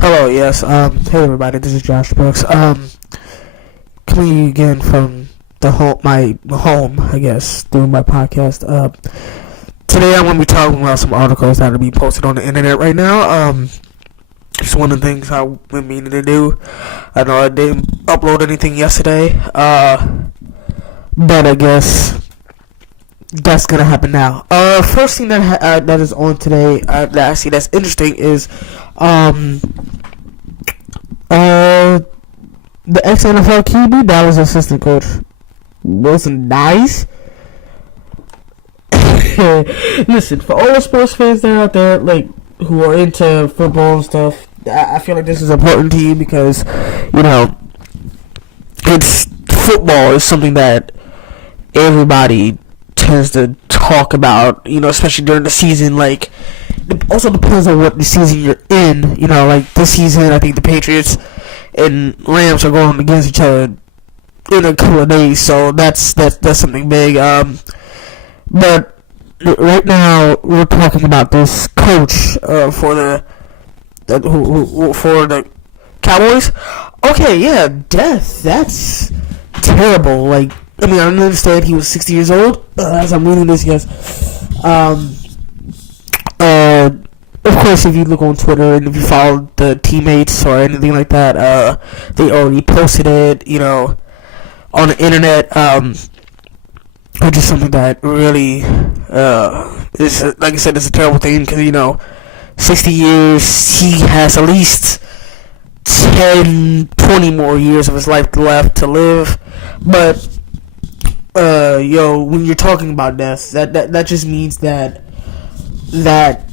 Hello, yes. Hey everybody, this is Josh Brooks. Coming again from my home, I guess, doing my podcast. Today I'm going to be talking about some articles that are being posted on the internet right now. It's one of the things I've been meaning to do. I know I didn't upload anything yesterday, but I guess that's gonna happen now. First thing that is on today that I see that's interesting is the ex-NFL QB Dallas assistant coach wasn't nice. Listen, for all the sports fans that are out there, like, who are into football and stuff, I feel like this is important to you because, you know, it's football is something that everybody tends to talk about, you know, especially during the season. Like, it also depends on what the season you're in. You know, like this season, I think the Patriots and Rams are going against each other in a couple of days, so that's something big. But right now we're talking about this coach for the Cowboys. Okay, yeah, death. That's terrible. Like, I mean, I understand he was 60 years old. As I'm reading this, yes. Of course, if you look on Twitter and if you follow the teammates or anything like that, they already posted it, you know, on the internet. Which is something that really is, like I said, it's a terrible thing because, you know, 60 years, he has at least 10, 20 more years of his life left to live. But when you're talking about death, that just means that that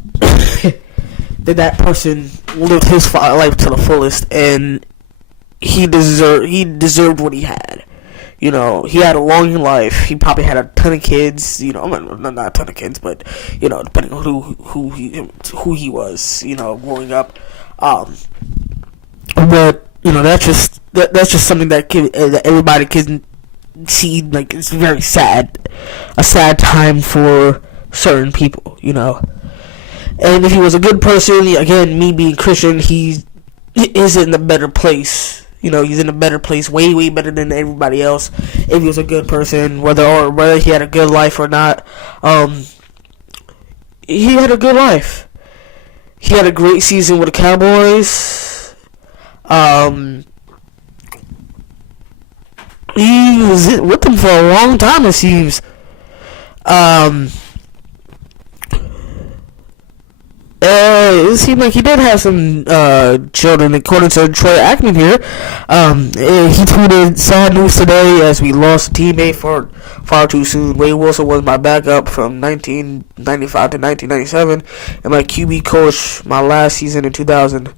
person lived his life to the fullest, and he deserved what he had. You know, he had a long life. He probably had a ton of kids. You know, not a ton of kids, but, you know, depending on who he was, you know, growing up. But, you know, that's just something that everybody can see. Like, it's very sad, a sad time for certain people, you know. And if he was a good person, again, me being Christian, he is in a better place. You know, he's in a better place, way, way better than everybody else. If he was a good person, whether he had a good life or not, he had a good life. He had a great season with the Cowboys. He was with them for a long time, it seems. It seemed like he did have some children, according to Troy Aikman here. He tweeted, "Sad news today as we lost a teammate far too soon. Wade Wilson was my backup from 1995 to 1997, and my QB coach my last season in 2000."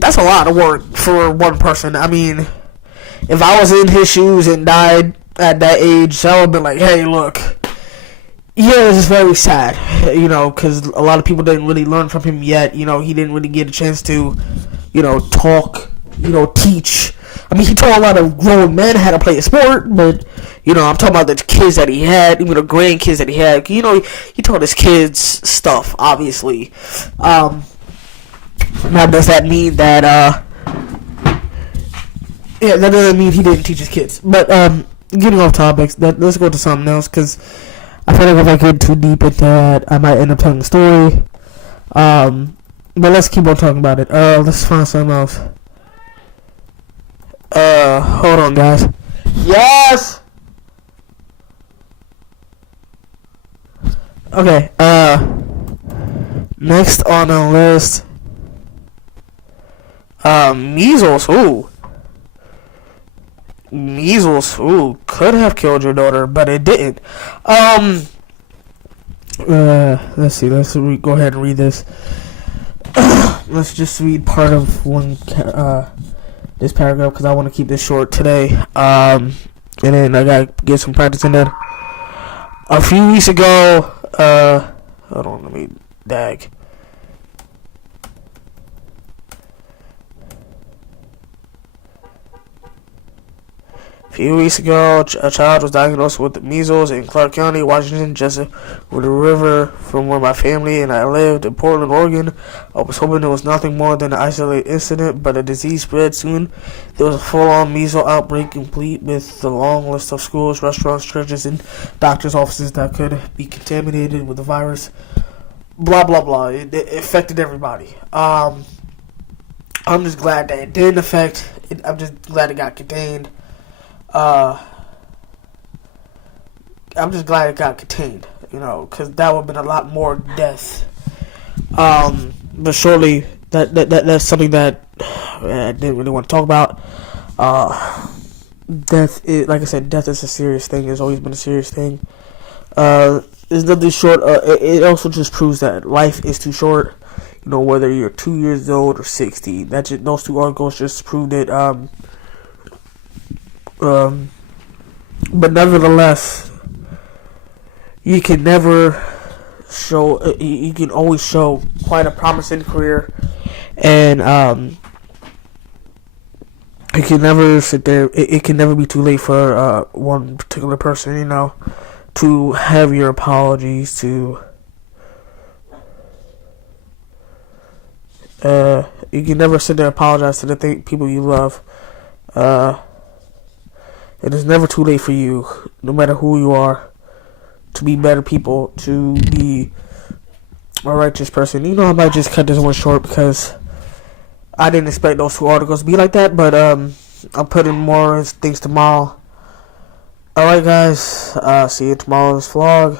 That's a lot of work for one person. I mean, if I was in his shoes and died at that age, I would have been like, "Hey, look." Yeah, it's very sad, you know, because a lot of people didn't really learn from him yet. You know, he didn't really get a chance to, you know, talk, you know, teach. I mean, he taught a lot of grown men how to play a sport, but, you know, I'm talking about the kids that he had, even the grandkids that he had. You know, he taught his kids stuff, obviously. Now, does that mean that, yeah, that doesn't mean he didn't teach his kids. But, getting off topics, let's go to something else, because I feel like if I get too deep into that, I might end up telling the story. But let's keep on talking about it. Let's find something else. Hold on, guys. Yes! Okay, next on the list, measles. Measles, could have killed your daughter, but it didn't. Let's see. Let's go ahead and read this. Let's just read part of this paragraph because I want to keep this short today. And then I gotta get some practice in there. A few weeks ago, hold on, let me dag. A few weeks ago, a child was diagnosed with measles in Clark County, Washington, just over the river from where my family and I lived in Portland, Oregon. I was hoping it was nothing more than an isolated incident, but the disease spread soon. There was a full-on measles outbreak, complete with the long list of schools, restaurants, churches, and doctors' offices that could be contaminated with the virus. Blah, blah, blah. It affected everybody. I'm just glad that it didn't affect. I'm just glad it got contained. I'm just glad it got contained, because that would have been a lot more death. But surely that's something that I didn't really want to talk about. Death is, like I said, death is a serious thing. It's always been a serious thing. There's nothing short. It also just proves that life is too short. Whether you're 2 years old or 60, those two articles just proved it. But nevertheless, you can never show. You can always show quite a promising career, and you can never sit there. It can never be too late for one particular person, to have your apologies to. You can never sit there and apologize to the people you love. It is never too late for you, no matter who you are, to be better people, to be a righteous person. I might just cut this one short because I didn't expect those two articles to be like that, but I'll put in more things tomorrow. Alright guys, see you tomorrow's vlog.